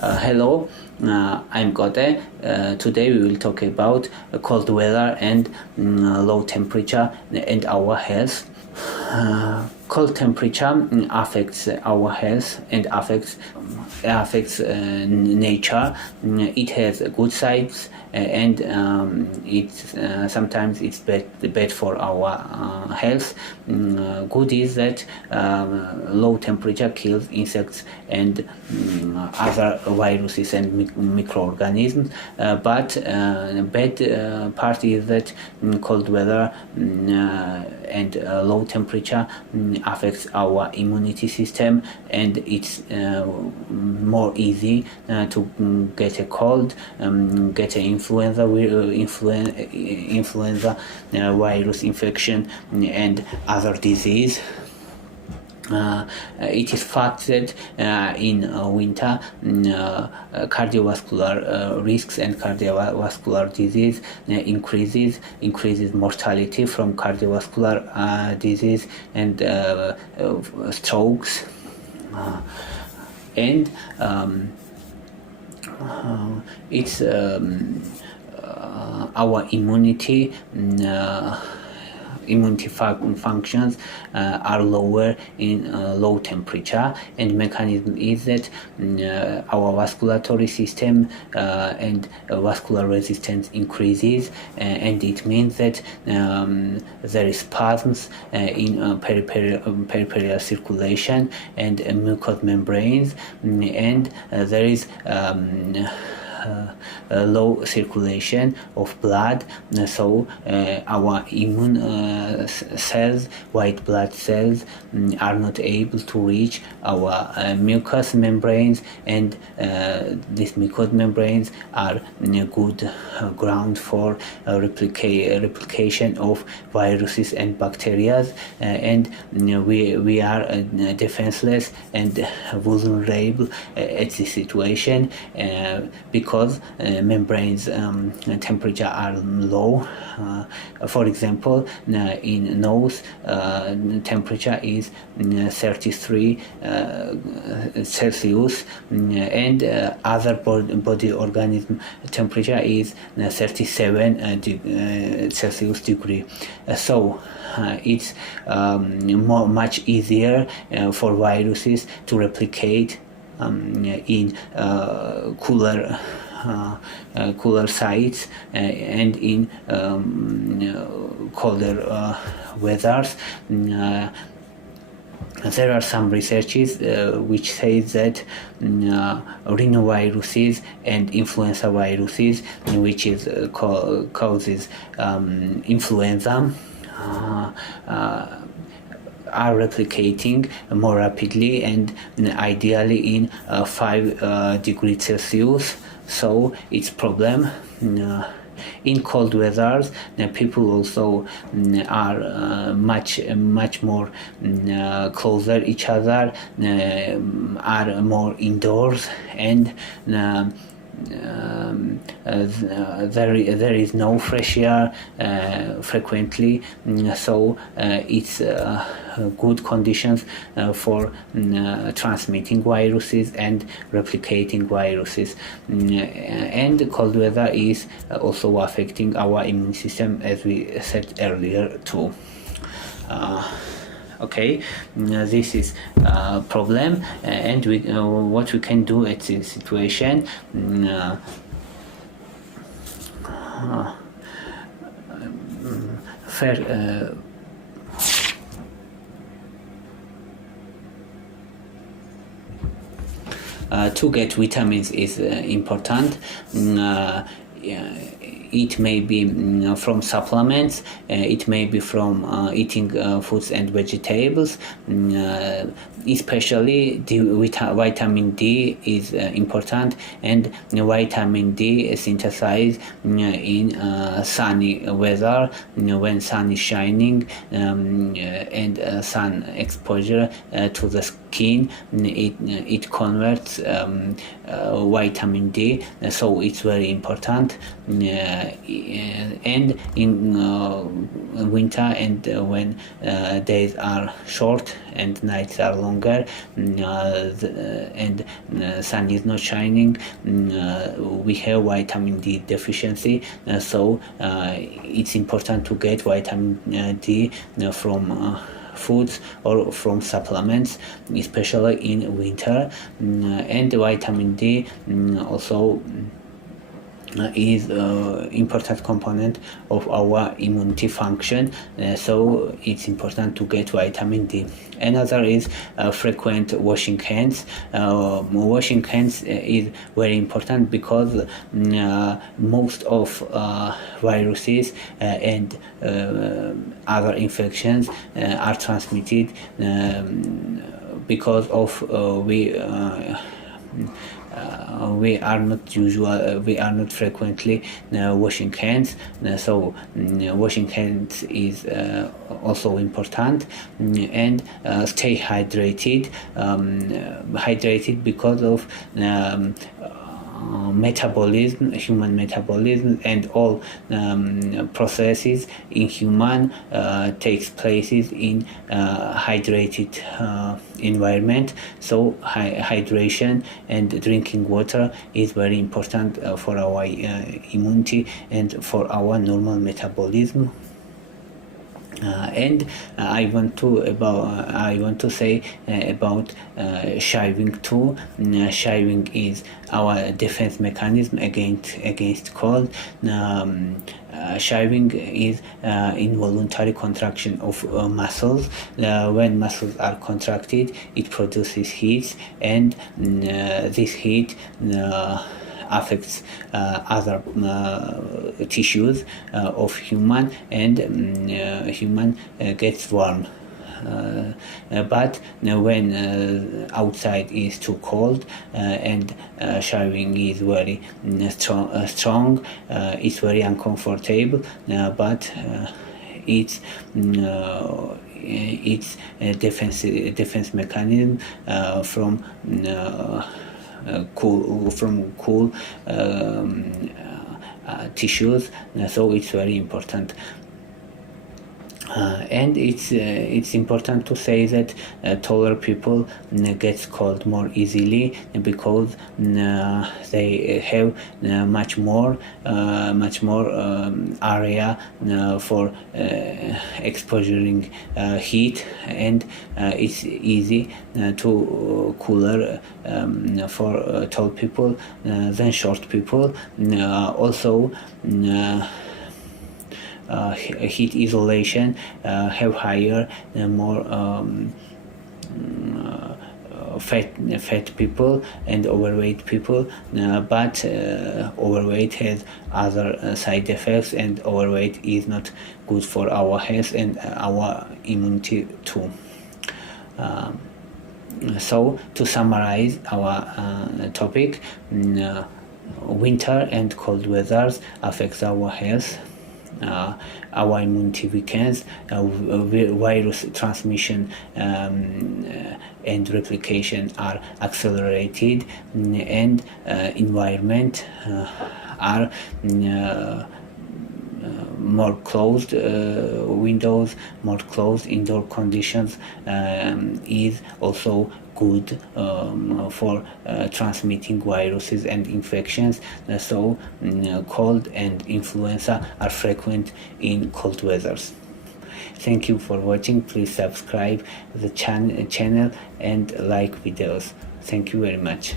Hello, I'm Gote. Today we will talk about cold weather and low temperature and our health. Cold temperature affects our health and affects nature. It has good sides and it's sometimes it's bad for our health. Good is that low temperature kills insects and other viruses and microorganisms, but bad part is that cold weather and low temperature affects our immunity system, and it's more easy to get a cold, get an influenza virus infection and other disease. It is fact that in winter cardiovascular risks and cardiovascular disease increases mortality from cardiovascular disease and strokes, and it's our immunity functions are lower in low temperature, and mechanism is that our vasculatory system and vascular resistance increases, and it means that there is spasms in peripheral circulation and mucous membranes, and there is low circulation of blood, so our immune cells, white blood cells, are not able to reach our mucous membranes, and these mucous membranes are good ground for replication of viruses and bacteria, and we are defenseless and vulnerable at this situation because membranes temperature are low. For example, in nose temperature is 33 Celsius, and other body organism temperature is 37 Celsius degree. So it's much easier for viruses to replicate in cooler sites and in colder weathers. There are some researches which say that rhinoviruses and influenza viruses, which is causes influenza, are replicating more rapidly and ideally in 5 degrees Celsius. So it's problem. In cold weathers, people also are much more closer each other, are more indoors, and there is no fresh air frequently, so it's good conditions for transmitting viruses and replicating viruses. And cold weather is also affecting our immune system, as we said earlier too. Okay, this is a problem, and what we can do at this situation. To get vitamins is important. It may be from supplements, it may be from eating foods and vegetables, especially vitamin D is important, and vitamin D is synthesized in sunny weather, when sun is shining, and sun exposure to the skin, it converts vitamin D, so it's very important. and in winter, and when days are short and nights are longer, and sun is not shining, we have vitamin D deficiency. So it's important to get vitamin D from foods or from supplements, especially in winter. And vitamin D also is important component of our immunity function, so it's important to get vitamin D. Another is frequent washing hands. Washing hands is very important because most of viruses and other infections are transmitted because of we are not frequently washing hands. So washing hands is also important. And stay hydrated. Hydrated because of metabolism, human metabolism, and all processes in human takes places in hydrated environment. So hydration and drinking water is very important for our immunity and for our normal metabolism. And I want to say about shaving too. Shaving is our defense mechanism against cold. Shaving is involuntary contraction of muscles. When muscles are contracted, it produces heat, and this heat affects other tissues of human, and human gets warm. But when outside is too cold and shaving is very strong, it's very uncomfortable, but it's a defense mechanism from cool tissues, so it's very important. And it's important to say that taller people gets cold more easily because they have much more area for exposing heat, and it's easy to cooler for tall people than short people. Also heat isolation have higher, more fat people and overweight people, but overweight has other side effects, and overweight is not good for our health and our immunity too. So to summarize our topic, winter and cold weathers affects our health. Our immunity weakens, virus transmission and replication are accelerated, and environment are more closed windows, more closed indoor conditions is also good for transmitting viruses and infections. So cold and influenza are frequent in cold weathers. Thank you for watching. Please subscribe the channel and like videos. Thank you very much.